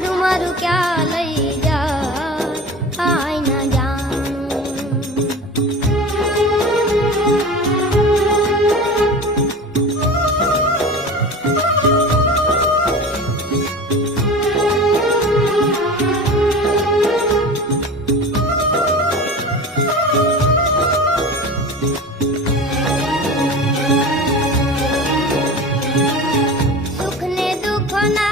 તારું મારું ક્યાં લઈ જા આઈ ના જાણું સુખ ને દુઃખ ના